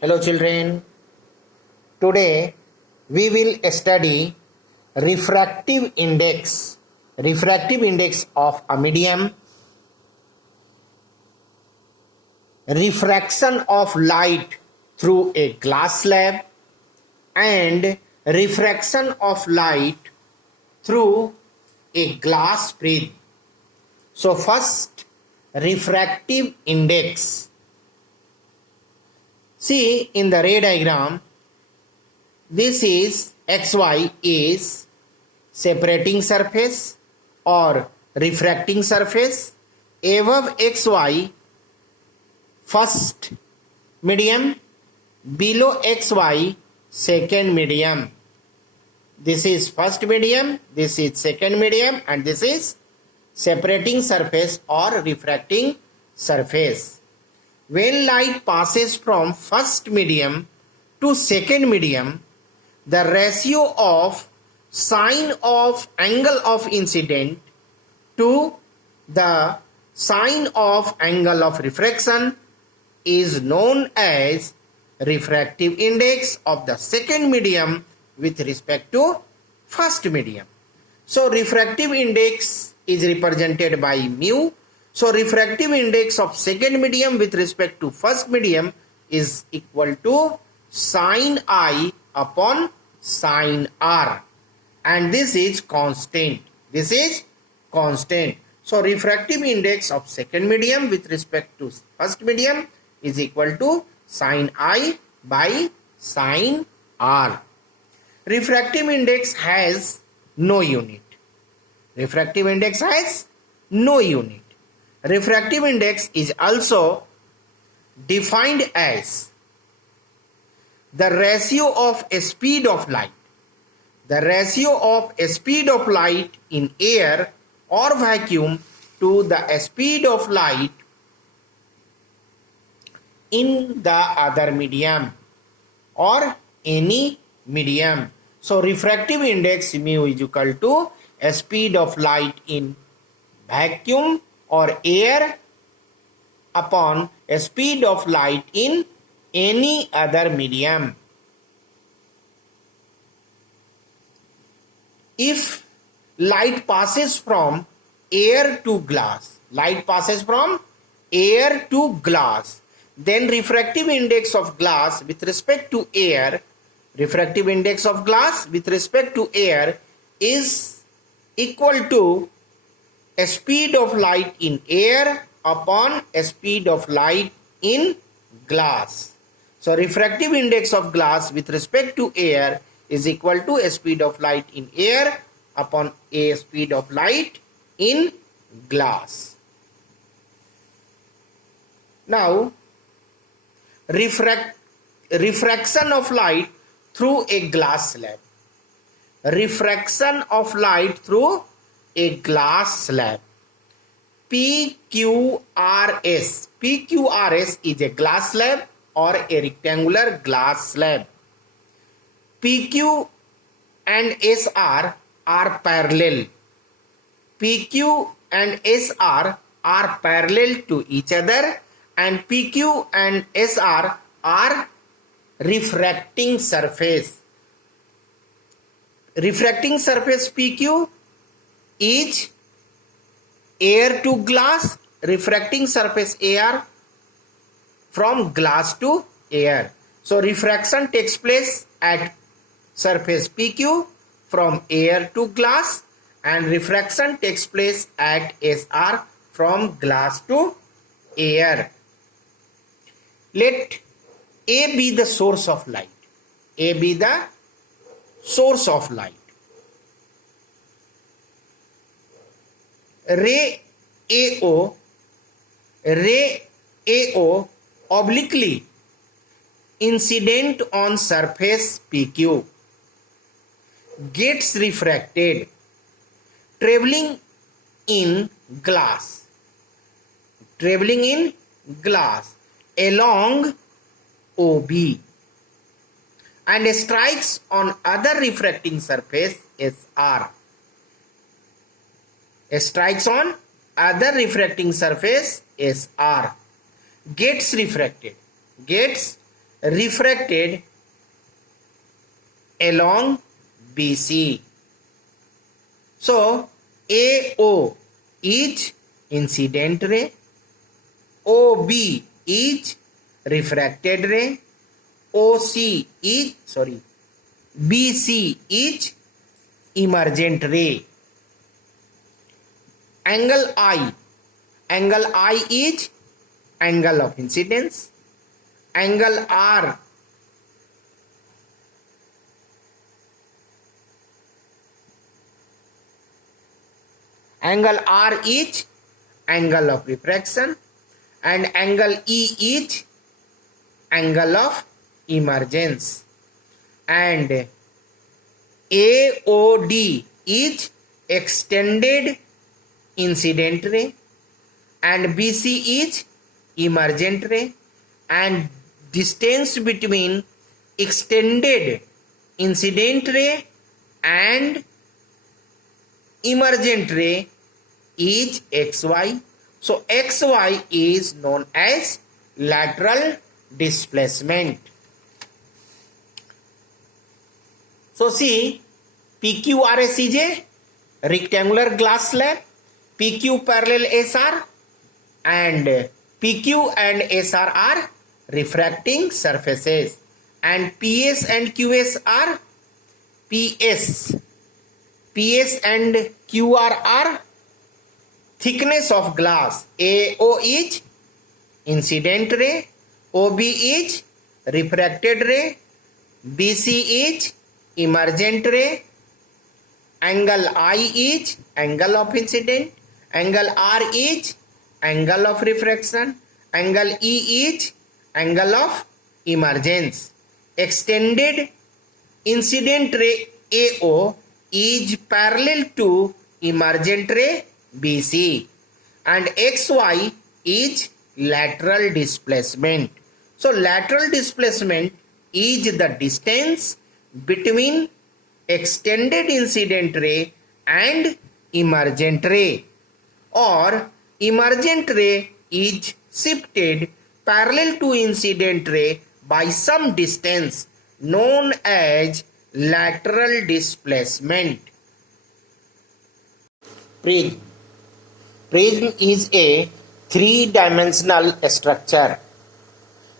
Hello children, today we will study refractive index of a medium, refraction of light through a glass slab and refraction of light through a glass prism. So first, refractive index. See in the ray diagram, this is xy is separating surface or refracting surface. Above xy first medium, below xy second medium. This is first medium, this is second medium, and this is separating surface or refracting surface. When light passes from first medium to second medium, the ratio of sine of angle of incident to the sine of angle of refraction is known as refractive index of the second medium with respect to first medium. So refractive index is represented by mu. So refractive index of second medium with respect to first medium is equal to sine I upon sine R, and this is constant. This is constant. So refractive index of second medium with respect to first medium is equal to sine I by sine R. Refractive index has no unit. Refractive index has no unit. Refractive index is also defined as the ratio of a speed of light. The ratio of a speed of light in air or vacuum to the speed of light in the other medium or any medium. So refractive index mu is equal to a speed of light in vacuum or air upon a speed of light in any other medium. If light passes from air to glass, then refractive index of glass with respect to air, is equal to a speed of light in air upon a speed of light in glass. So refractive index of glass with respect to air is equal to a speed of light in air upon a speed of light in glass. Now, refraction of light through a glass slab. Refraction of light through a glass slab. PQRS. PQRS is a glass slab or a rectangular glass slab. PQ and SR are parallel. PQ and SR are parallel to each other, and PQ and SR are refracting surface. Refracting surface PQ is air to glass, refracting surface AR from glass to air. So refraction takes place at surface PQ from air to glass, and refraction takes place at SR from glass to air. Let A be the source of light. A be the source of light. Ray AO obliquely incident on surface PQ gets refracted traveling in glass along OB and strikes on other refracting surface SR. Strikes on other refracting surface SR. Gets refracted along BC. So AO is incident ray, OB is refracted ray, BC is emergent ray. Angle I is angle of incidence. Angle R is angle of refraction, and angle E is angle of emergence, and AOD is extended incident ray, and BC is emergent ray, and distance between extended incident ray and emergent ray is xy. So xy is known as lateral displacement. So see, PQRS is a rectangular glass slab, PQ parallel SR, and PQ and SR are refracting surfaces, and PS and QS are PS and QR are thickness of glass. AO is incident ray, OB is refracted ray, BC is emergent ray, angle I is angle of incident, angle R is angle of refraction, angle E is angle of emergence. Extended incident ray AO is parallel to emergent ray BC, and XY is lateral displacement. So lateral displacement is the distance between extended incident ray and emergent ray, or emergent ray is shifted parallel to incident ray by some distance known as lateral displacement. Prism. Prism is a three-dimensional structure.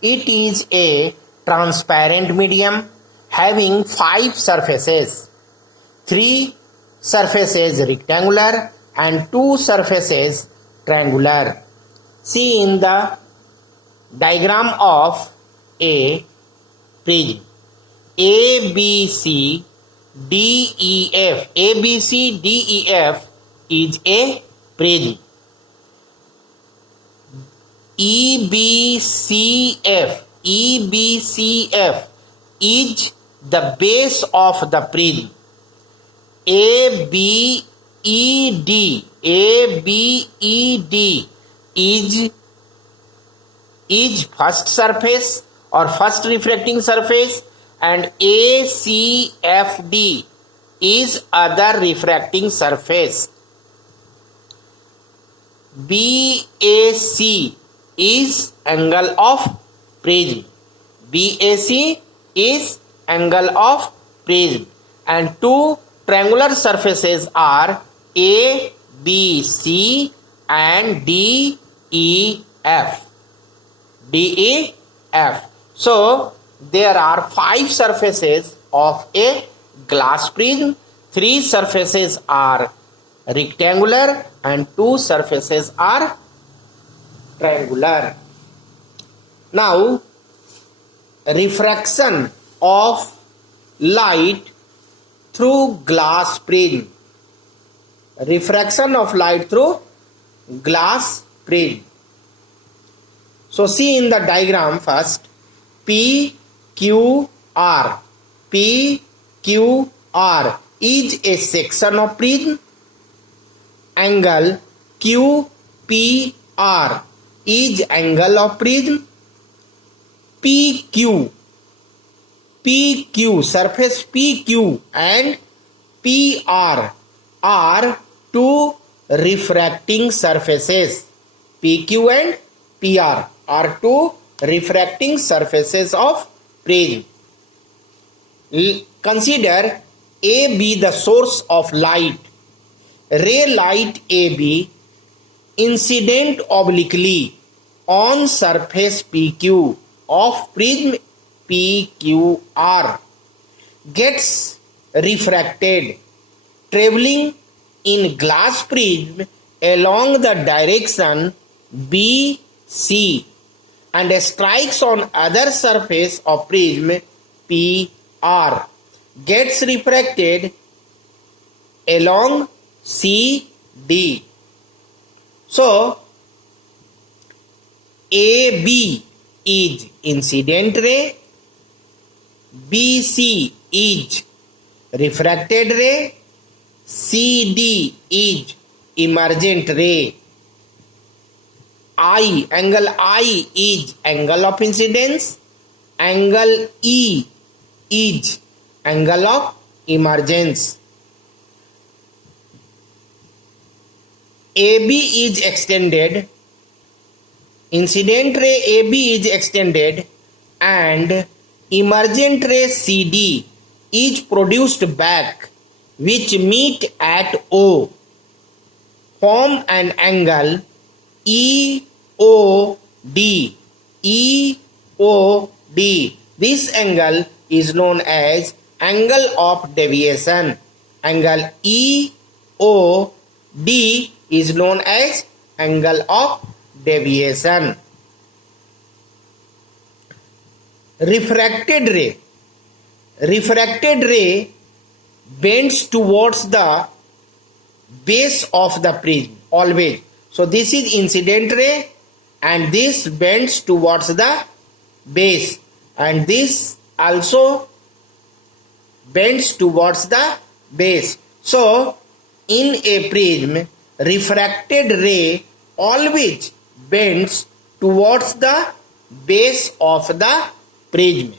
It is a transparent medium having 5 surfaces, 3 surfaces rectangular and 2 surfaces triangular. See in the diagram of a prism. ABC DEF is a prism. EBCF is the base of the prism. ABED is first surface or first refracting surface, and ACFD is other refracting surface. BAC is angle of prism. BAC is angle of prism, and 2 triangular surfaces are ABC and DEF. So there are 5 surfaces of a glass prism. 3 surfaces are rectangular and 2 surfaces are triangular. Now, refraction of light through glass prism. Refraction of light through glass prism. So see in the diagram first, PQR. PQR is a section of prism. Angle QPR is angle of prism. PQ, surface PQ and PR are 2 refracting surfaces. PQ and PR are 2 refracting surfaces of prism. Consider AB the source of light. Ray light AB incident obliquely on surface PQ of prism PQR gets refracted traveling in glass prism along the direction BC and strikes on other surface of prism PR gets refracted along CD. So AB is incident ray, BC is refracted ray, CD is emergent ray. Angle I is angle of incidence, angle E is angle of emergence. AB is extended, incident ray AB is extended and emergent ray CD is produced back, which meet at O, form an angle EOD. EOD. This angle is known as angle of deviation. Angle EOD is known as angle of deviation. Refracted ray. Refracted ray bends towards the base of the prism always. So this is incident ray and this bends towards the base and this also bends towards the base. So in a prism, refracted ray always bends towards the base of the prism.